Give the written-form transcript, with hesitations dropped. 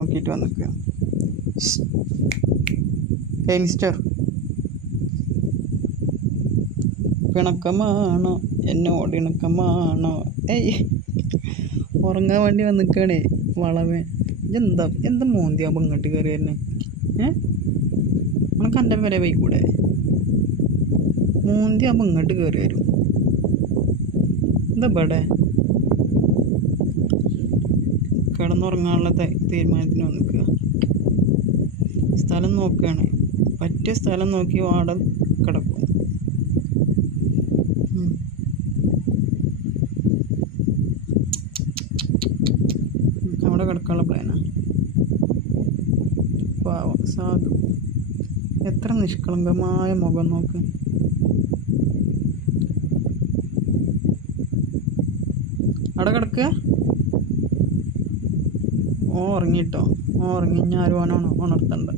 നോക്കിയിട്ട് വന്നിക്കുക. മിസ്റ്റർ പിണക്കമാണോ എന്നോട് ഇണക്കമാണോ? ഏയ് ഉറങ്ങാൻ വേണ്ടി വന്നിക്കണേ വളവേ. എന്താ എന്താ മോന്തിയാകുമ്പോൾ ഇങ്ങോട്ട് കയറി തന്നെ? നമുക്ക് എൻ്റെ വരെ പോയിക്കൂടെ? മോന്തിയാകുമ്പോൾ ഇങ്ങോട്ട് കയറി വരും. എന്താ ഇവിടെ കിടന്നുറങ്ങാനുള്ള തീരുമാനത്തിന് വന്നിക്കുക. സ്ഥലം നോക്കുകയാണ്. പറ്റിയ സ്ഥലം നോക്കി അവിടെ കിടക്കും. അവിടെ കിടക്കാനുള്ള പ്ലാനാണ്. പാവം സാധു, എത്ര നിഷ്കളങ്കമായ മുഖം നോക്ക്. അവിടെ കിടക്കുക. ഓ ഉറങ്ങിട്ടോ? ഓ ഉറങ്ങി. ഞാൻ ആരും ഉണർത്തണ്ട.